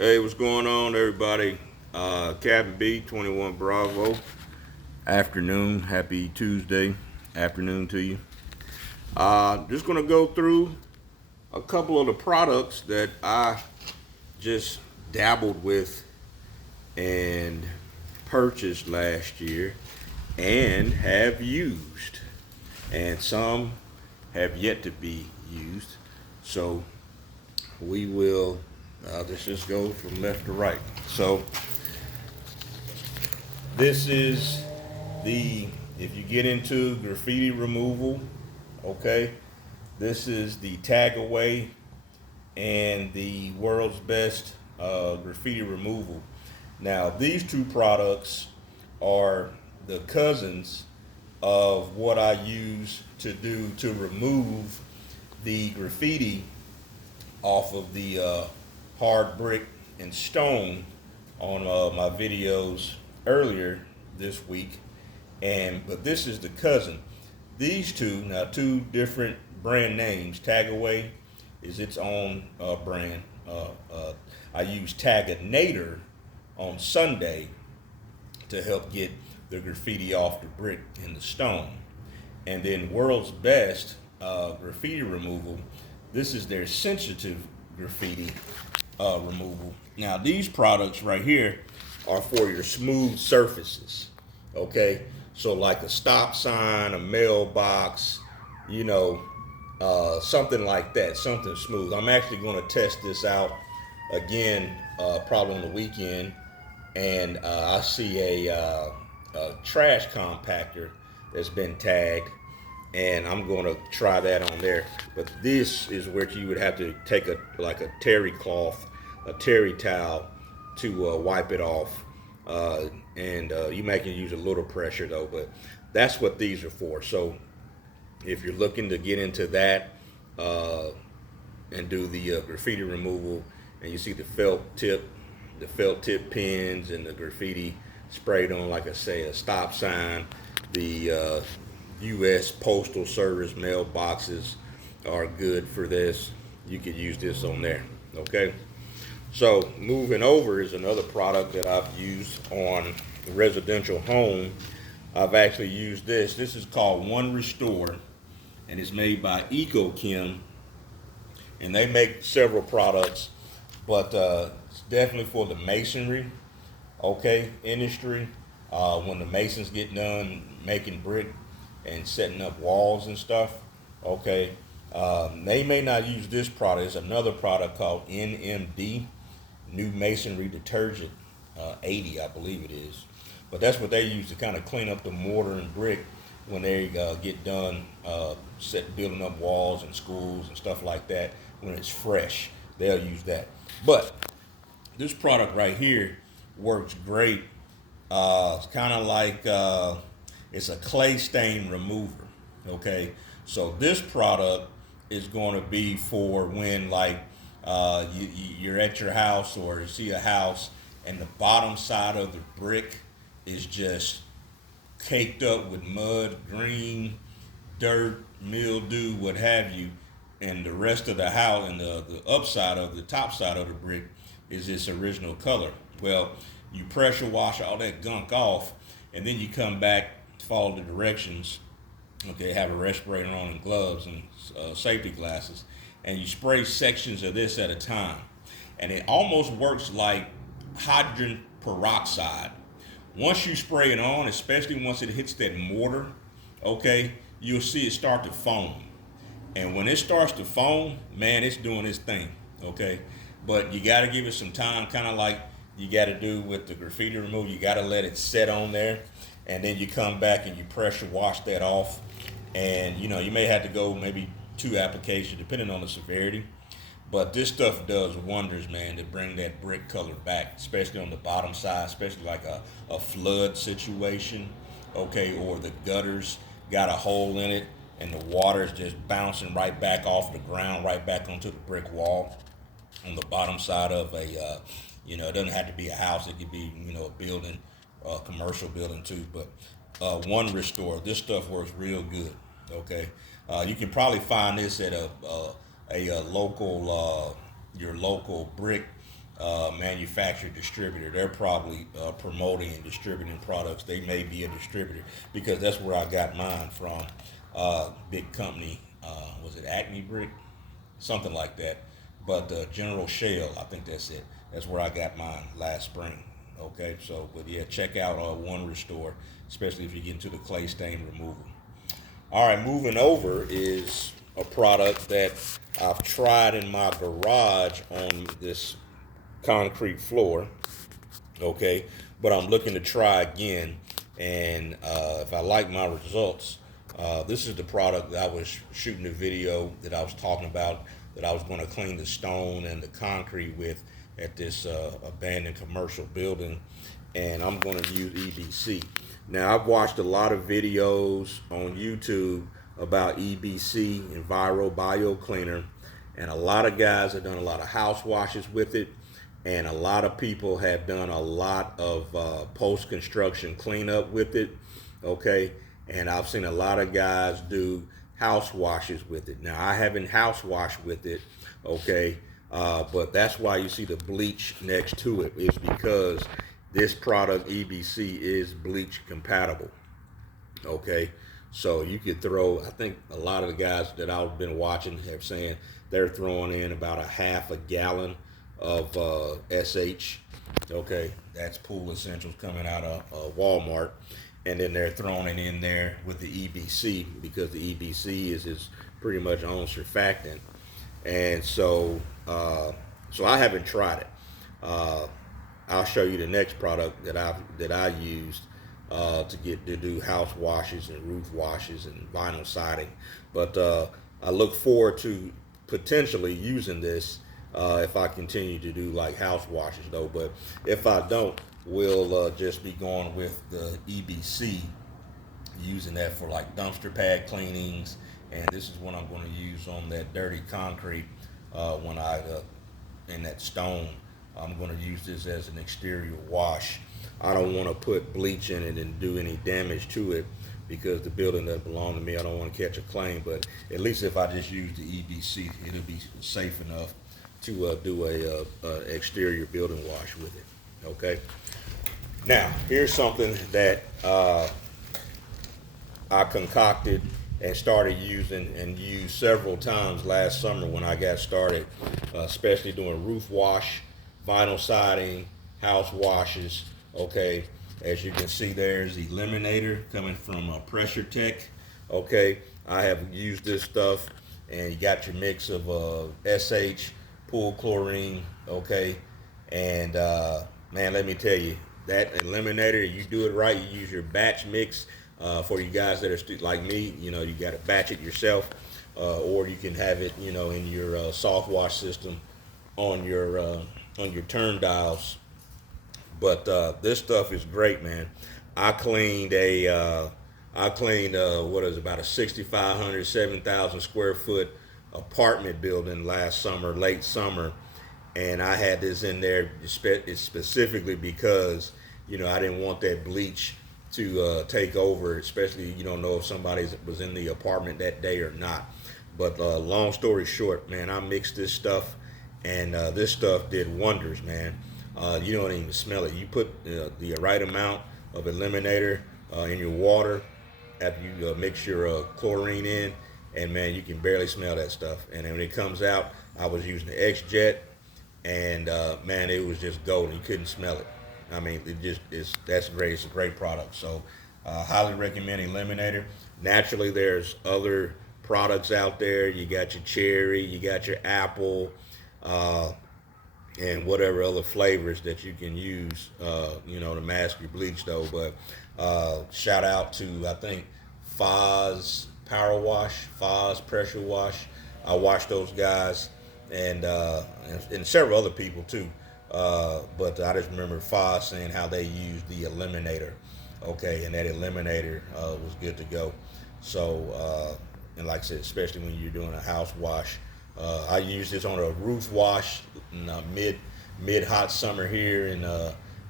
Hey, what's going on, everybody? Captain B, 21 Bravo. Afternoon. Happy Tuesday. Afternoon to you. Just going to go through a couple of the products that I just dabbled with and purchased last year and have used. And some have yet to be used. So we will, let's just go from left to right. So this is the, if you get into graffiti removal, okay, this is the Tag Away and the World's Best Graffiti Removal. Now, these two products are the cousins of what I use to do to remove the graffiti off of the hard brick and stone on my videos earlier this week. And but this is the cousin. These two, now two different brand names. Tagaway is its own brand. I use Taganator on Sunday to help get the graffiti off the brick and the stone. And then World's Best Graffiti Removal. This is their sensitive graffiti removal. Now these products right here are for your smooth surfaces. Okay, so like a stop sign, a mailbox, you know, something like that, something smooth. I'm actually going to test this out again, probably on the weekend, and I see a trash compactor that's been tagged, and I'm going to try that on there. But this is where you would have to take a terry cloth, a terry towel to wipe it off. And you might can use a little pressure though, but that's what these are for. So if you're looking to get into that and do the graffiti removal, and you see the felt tip pins and the graffiti sprayed on, like I say, a stop sign, the U.S. Postal Service mailboxes are good for this. You could use this on there. Okay. So moving over is another product that I've used on residential home. I've actually used this. This is called One Restore, and it's made by EcoChem, and they make several products, but it's definitely for the masonry, okay, industry. When the masons get done making brick and setting up walls and stuff, okay. They may not use this product. It's another product called NMD, New Masonry Detergent 80, I believe it is. But that's what they use to kind of clean up the mortar and brick when they get done building up walls and schools and stuff like that. When it's fresh, they'll use that. But this product right here works great. It's kind of like it's a clay stain remover. Okay, so this product is going to be for when like you're at your house or you see a house and the bottom side of the brick is just caked up with mud, green, dirt, mildew, what have you, and the rest of the house and the upside of the top side of the brick is its original color. Well, you pressure wash all that gunk off, and then you come back, follow the directions. Okay, have a respirator on and gloves and safety glasses, and you spray sections of this at a time. And it almost works like hydrogen peroxide. Once you spray it on, especially once it hits that mortar, okay, you'll see it start to foam. And when it starts to foam, man, it's doing its thing, okay? But you got to give it some time, kind of like you got to do with the graffiti removal. You got to let it set on there, and then you come back and you pressure wash that off. And you know, you may have to go maybe 2 applications depending on the severity. But this stuff does wonders, man, to bring that brick color back, especially on the bottom side, especially like a flood situation, okay, or the gutters got a hole in it and the water is just bouncing right back off the ground, right back onto the brick wall on the bottom side of a, it doesn't have to be a house, it could be, a building, a commercial building too, but One Restore, this stuff works real good, okay. You can probably find this at a local your local brick manufacturer distributor. They're probably promoting and distributing products. They may be a distributor because that's where I got mine from. Big company, was it Acme Brick? Something like that. But General Shale, I think that's it. That's where I got mine last spring. Okay, so but yeah, check out One Restore, especially if you get into the clay stain removal. All right, moving over is a product that I've tried in my garage on this concrete floor. Okay, but I'm looking to try again, and if I like my results, this is the product that I was shooting the video that I was talking about that I was going to clean the stone and the concrete with at this abandoned commercial building, and I'm going to use EBC. Now, I've watched a lot of videos on YouTube about EBC, Enviro Bio Cleaner, and a lot of guys have done a lot of house washes with it, and a lot of people have done a lot of post-construction cleanup with it, okay? And I've seen a lot of guys do house washes with it. Now, I haven't house washed with it, okay? But that's why you see the bleach next to it, is because this product, EBC, is bleach compatible, okay? So you could throw, I think a lot of the guys that I've been watching have saying they're throwing in about a half a gallon of SH, okay? That's Pool Essentials coming out of Walmart. And then they're throwing it in there with the EBC because the EBC is pretty much own surfactant. And so, so I haven't tried it. I'll show you the next product that I used to do house washes and roof washes and vinyl siding. But I look forward to potentially using this if I continue to do like house washes though. But if I don't, we'll just be going with the EBC, using that for like dumpster pad cleanings. And this is what I'm going to use on that dirty concrete when I in that stone. I'm going to use this as an exterior wash. I don't want to put bleach in it and do any damage to it because the building doesn't belong to me. I don't want to catch a claim, but at least if I just use the EBC, it'll be safe enough to do a exterior building wash with it. Okay. Now, here's something that I concocted and started using and used several times last summer when I got started, especially doing roof wash, vinyl siding, house washes. Okay, as you can see, there's the Eliminator coming from Pressure Tech. Okay, I have used this stuff, and you got your mix of SH, pool chlorine. Okay, and man, let me tell you, that Eliminator, you do it right, you use your batch mix. For you guys that are like me, you know, you got to batch it yourself, or you can have it, you know, in your soft wash system on your turn dials. But this stuff is great, man. I cleaned what is it, about a 6,500, 7,000 square foot apartment building last summer, late summer, and I had this in there specifically because, you know, I didn't want that bleach to take over, especially you don't know if somebody was in the apartment that day or not. But long story short, man, I mixed this stuff, and this stuff did wonders, man. You don't even smell it. You put the right amount of Eliminator in your water after you mix your chlorine in, and man, you can barely smell that stuff. And then when it comes out, I was using the X-Jet, and man, it was just golden. You couldn't smell it. I mean, that's great. It's a great product. So highly recommend Eliminator. Naturally, there's other products out there. You got your cherry, you got your apple, and whatever other flavors that you can use, you know, to mask your bleach though. But shout out to, I think, Foz Power Wash, Foz Pressure Wash. I watched those guys, and several other people too. But I just remember Foz saying how they used the Eliminator, okay, and that Eliminator was good to go. So, and like I said, especially when you're doing a house wash, I used this on a roof wash in mid hot summer here in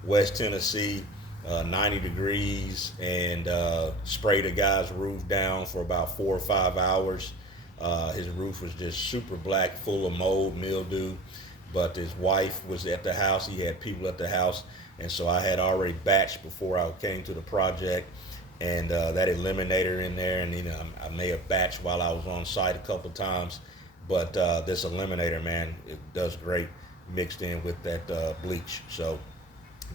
West Tennessee, 90 degrees, and sprayed a guy's roof down for about 4 or 5 hours. His roof was just super black, full of mold, mildew. but his wife was at the house. He had people at the house, and so I had already batched before I came to the project, and that eliminator in there, and I may have batched while I was on site a couple times, but this eliminator, man, it does great mixed in with that bleach. So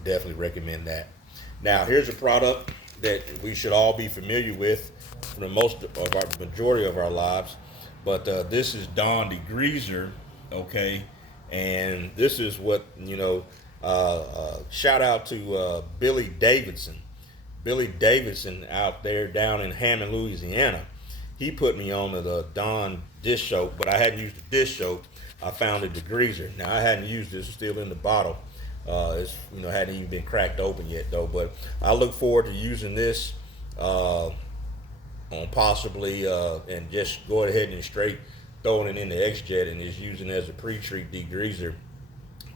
definitely recommend that. Now here's a product that we should all be familiar with for the most of our majority of our lives, but this is Dawn Degreaser, okay, and this is what shout out to Billy Davidson. Billy Davidson out there down in Hammond, Louisiana. He put me on to the Dawn dish soap, but I hadn't used the dish soap. I found the degreaser. Now I hadn't used this; it's still in the bottle. It's hadn't even been cracked open yet though. But I look forward to using this on possibly and just go ahead and straight throwing it in the X-Jet and just using it as a pre-treat degreaser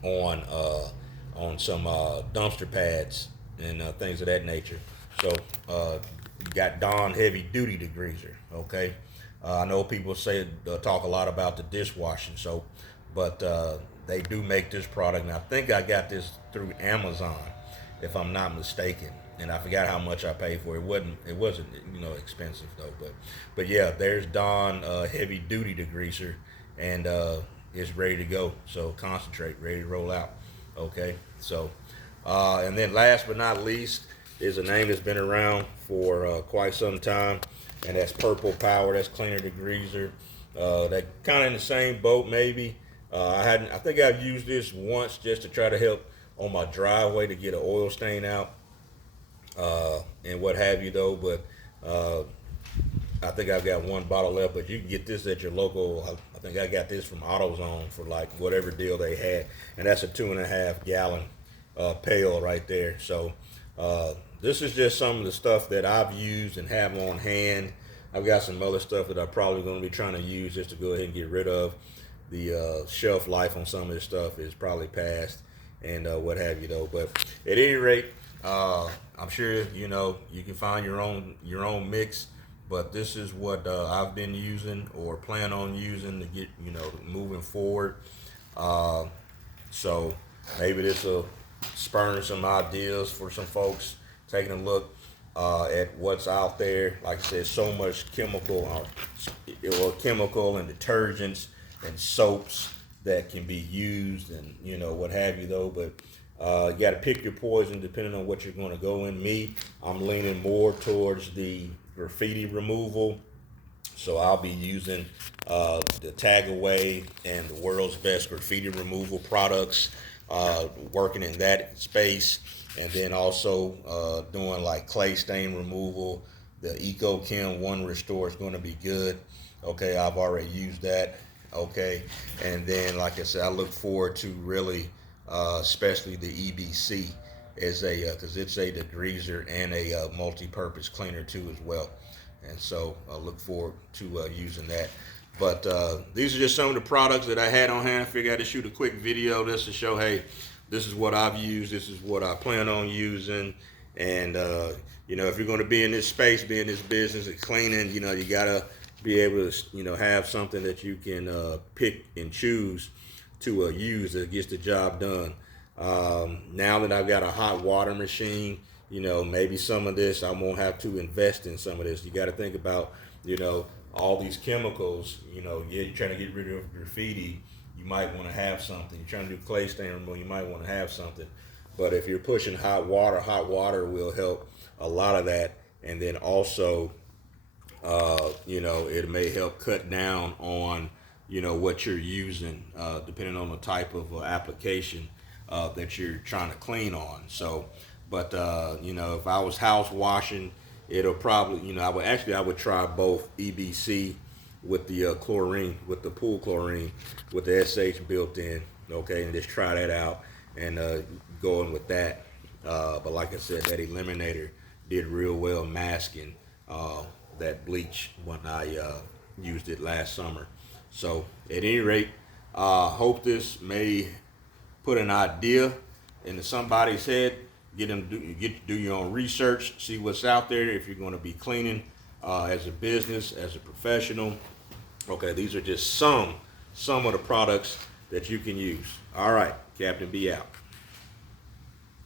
on some dumpster pads and things of that nature. So you got Dawn Heavy Duty Degreaser. Okay, I know people say talk a lot about the dishwashing soap, but they do make this product, and I think I got this through Amazon, if I'm not mistaken. And I forgot how much I paid for it. It wasn't expensive though. But yeah, there's Dawn Heavy Duty Degreaser, and it's ready to go. So concentrate, ready to roll out. Okay, so and then last but not least is a name that's been around for quite some time, and that's Purple Power. That's cleaner degreaser. That kind of in the same boat maybe. I think I've used this once just to try to help on my driveway to get an oil stain out and what have you though. But I think I've got one bottle left. But you can get this at your local. I think I got this from AutoZone for like whatever deal they had, and that's a 2.5 gallon pail right there. So this is just some of the stuff that I've used and have on hand. I've got some other stuff that I'm probably going to be trying to use just to go ahead and get rid of. The shelf life on some of this stuff is probably past and what have you though. But at any rate, I'm sure you can find your own mix. But this is what I've been using or plan on using to get moving forward. So maybe this will spur some ideas for some folks taking a look at what's out there. Like I said, so much chemical and detergents and soaps that can be used and what have you though. But you got to pick your poison depending on what you're going to go in. Me, I'm leaning more towards the graffiti removal, so I'll be using the Tag Away and the World's Best Graffiti Removal products, working in that space, and then also doing like clay stain removal. The EcoChem One Restore is going to be good. Okay, I've already used that. Okay, and then like I said, I look forward to really especially the EBC as because it's a degreaser and a multi-purpose cleaner too as well, and so I look forward to using that. But these are just some of the products that I had on hand. I figured I'd shoot a quick video just to show, hey, this is what I've used, this is what I plan on using, and if you're going to be in this space, be in this business of cleaning, you gotta be able to have something that you can pick and choose to use that gets the job done. Now that I've got a hot water machine, maybe some of this I won't have to invest in some of this. You got to think about, all these chemicals. You're trying to get rid of graffiti, you might want to have something. You're trying to do clay stain removal, you might want to have something. But if you're pushing hot water will help a lot of that. And then also, it may help cut down on what you're using, depending on the type of application that you're trying to clean on. So, but if I was house washing, it'll probably, I would try both EBC with the chlorine, with the pool chlorine, with the SH built in, okay, and just try that out and going with that. But like I said, that eliminator did real well masking that bleach when I used it last summer. So at any rate, hope this may put an idea into somebody's head. Get to do your own research, see what's out there if you're going to be cleaning as a business, as a professional. Okay, these are just some of the products that you can use. All right, Captain, be out.